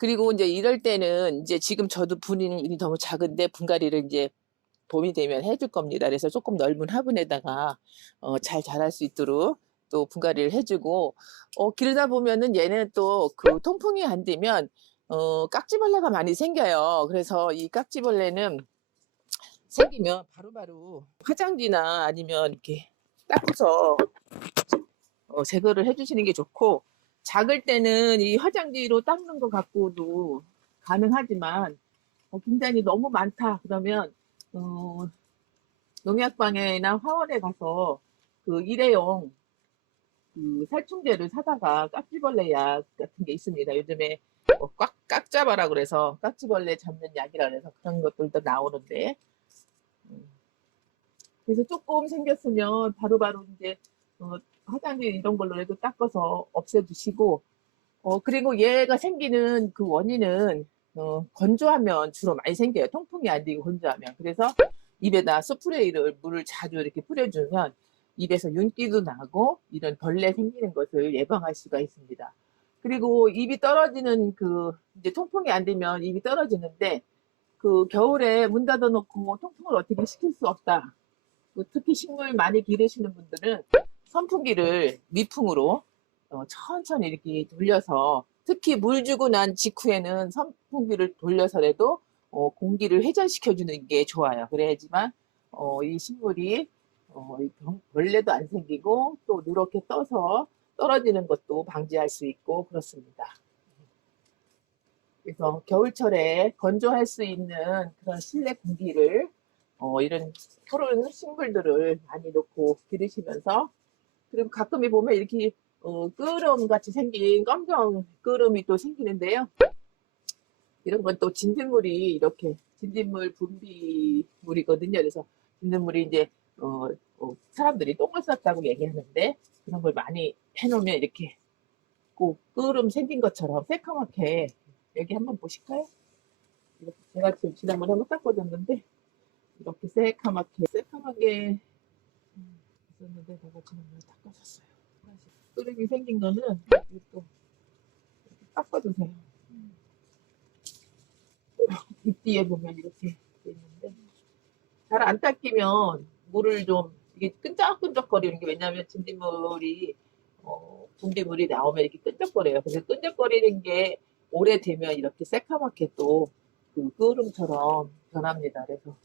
그리고 이제 이럴 때는 이제 지금 저도 분이 너무 작은데 분갈이를 이제 봄이 되면 해줄 겁니다. 그래서 조금 넓은 화분에다가 어, 잘 자랄 수 있도록 또 분갈이를 해주고 어, 기르다 보면은 얘는 또 그 통풍이 안 되면 어, 깍지벌레가 많이 생겨요. 그래서 이 깍지벌레는 생기면 바로바로 화장지나 아니면 이렇게 닦아서 어, 제거를 해주시는 게 좋고 작을 때는 이 화장지로 닦는 것 갖고도 가능하지만 어, 굉장히 너무 많다 그러면 어, 농약방에나 화원에 가서 그 일회용 그 살충제를 사다가 깍지벌레 약 같은 게 있습니다. 요즘에 뭐 꽉, 깍 잡아라 그래서 깍지벌레 잡는 약이라 그래서 그런 것들도 나오는데 음. 그래서 조금 생겼으면 바로바로 이제 어, 화장지 이런 걸로라도 닦아서 없애주시고 어, 그리고 얘가 생기는 그 원인은 어, 건조하면 주로 많이 생겨요. 통풍이 안 되고 건조하면. 그래서 입에다 스프레이를 물을 자주 이렇게 뿌려주면 입에서 윤기도 나고 이런 벌레 생기는 것을 예방할 수가 있습니다. 그리고 입이 떨어지는 그 이제 통풍이 안 되면 입이 떨어지는데 그 겨울에 문 닫아놓고 통풍을 어떻게 시킬 수 없다. 그 특히 식물 많이 기르시는 분들은 선풍기를 미풍으로 어, 천천히 이렇게 돌려서 특히 물 주고 난 직후에는 선풍기를 돌려서라도 어, 공기를 회전시켜 주는 게 좋아요. 그래야지만 어, 이 식물이 어, 벌레도 안 생기고 또 누렇게 떠서 떨어지는 것도 방지할 수 있고 그렇습니다. 그래서 겨울철에 건조할 수 있는 그런 실내 공기를 어, 이런 푸른 식물들을 많이 놓고 기르시면서 그리고 가끔 이 보면 이렇게 어, 끄름 같이 생긴 검정 끄름이 또 생기는데요. 이런 건 또 진딧물이 이렇게 진딧물 분비물이거든요. 그래서 진딧물이 이제 어, 어, 사람들이 똥을 쌌다고 얘기하는데 그런 걸 많이 해놓으면 이렇게 꼭 끄름 생긴 것처럼 새까맣게 여기 한번 보실까요? 이렇게 제가 지금 지난번에 한번 닦아줬는데 이렇게 새까맣게 음, 있었는데 제가 지난번에 닦아줬어요. 끄름이 생긴 거는 이것도 이렇게 닦아주세요. 음. 잎 뒤에 보면 이렇게 돼 있는데 잘 안 닦이면 물을 좀 이게 끈적끈적거리는 게 왜냐하면 진딧물이 어, 분비물이 나오면 이렇게 끈적거려요. 그래서 끈적거리는 게 오래되면 이렇게 새카맣게 또그 끄름처럼 변합니다. 그래서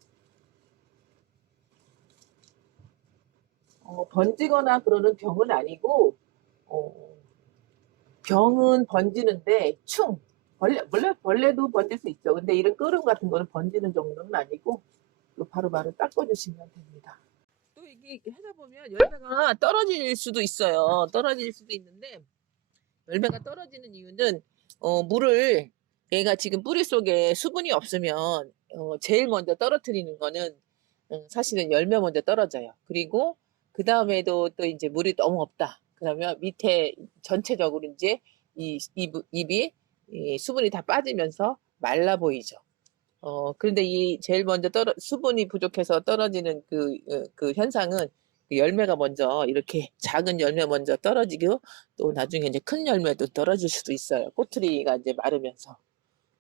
어, 번지거나 그러는 병은 아니고 어, 병은 번지는데 충 벌레, 원래 벌레도 번질 수 있죠. 근데 이런 끄름 같은 거는 번지는 정도는 아니고 그 바로바로 닦아주시면 됩니다. 또 이게 하다 보면 열매가 떨어질 수도 있어요. 떨어질 수도 있는데 열매가 떨어지는 이유는 어, 물을 얘가 지금 뿌리 속에 수분이 없으면 어, 제일 먼저 떨어뜨리는 거는 음, 사실은 열매 먼저 떨어져요. 그리고 그 다음에도 또 이제 물이 너무 없다. 그러면 밑에 전체적으로 이제 이 잎, 잎이 이 수분이 다 빠지면서 말라 보이죠. 어, 그런데 이 제일 먼저 떨어, 수분이 부족해서 떨어지는 그, 어, 그 현상은 그 열매가 먼저 이렇게 작은 열매 먼저 떨어지고 또 나중에 이제 큰 열매도 떨어질 수도 있어요. 꼬투리가 이제 마르면서.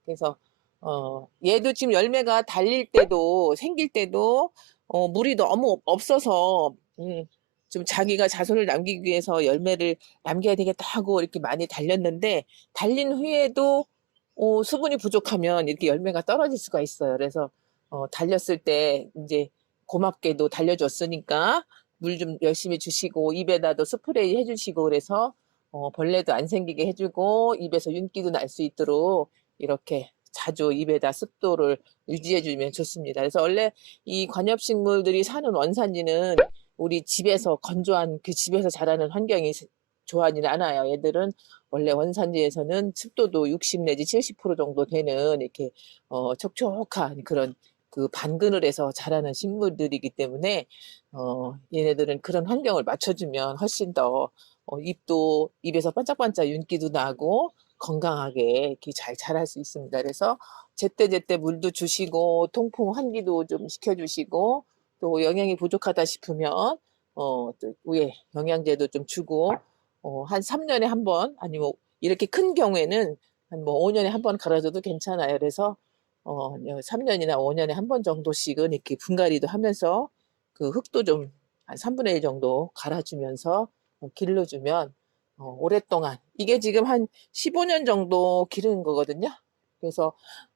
그래서, 어, 얘도 지금 열매가 달릴 때도 생길 때도 어, 물이 너무 없어서, 음, 좀 자기가 자손을 남기기 위해서 열매를 남겨야 되겠다 하고 이렇게 많이 달렸는데 달린 후에도 어, 수분이 부족하면 이렇게 열매가 떨어질 수가 있어요. 그래서 어, 달렸을 때 이제 고맙게도 달려줬으니까 물 좀 열심히 주시고 입에다도 스프레이 해주시고 그래서 어, 벌레도 안 생기게 해주고 입에서 윤기도 날 수 있도록 이렇게 자주 입에다 습도를 유지해주면 좋습니다. 그래서 원래 이 관엽식물들이 사는 원산지는 우리 집에서 건조한 그 집에서 자라는 환경이 좋아하지는 않아요. 얘들은 원래 원산지에서는 습도도 60 내지 70% 정도 되는 이렇게 어, 촉촉한 그런 그 반그늘에서 자라는 식물들이기 때문에 어, 얘네들은 그런 환경을 맞춰주면 훨씬 더 어, 잎도 입에서 반짝반짝 윤기도 나고 건강하게 이렇게 잘 자랄 수 있습니다. 그래서 제때제때 물도 주시고 통풍 환기도 좀 시켜주시고 또 영양이 부족하다 싶으면 어, 또 위에 영양제도 좀 주고 어, 한 3년에 한 번 아니면 이렇게 큰 경우에는 한 뭐 5년에 한 번 갈아줘도 괜찮아요. 그래서 어 3년이나 5년에 한 번 정도씩은 이렇게 분갈이도 하면서 그 흙도 좀 한 3분의 1 정도 갈아주면서 어 길러주면 어 오랫동안 이게 지금 한 15년 정도 기르는 거거든요. 그래서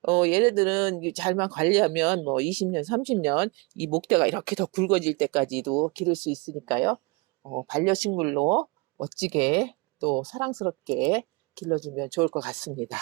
어 얘네들은 이 잘만 관리하면 뭐 20년, 30년 이 목대가 이렇게 더 굵어질 때까지도 기를 수 있으니까요. 어 반려식물로 멋지게 또 사랑스럽게 길러주면 좋을 것 같습니다.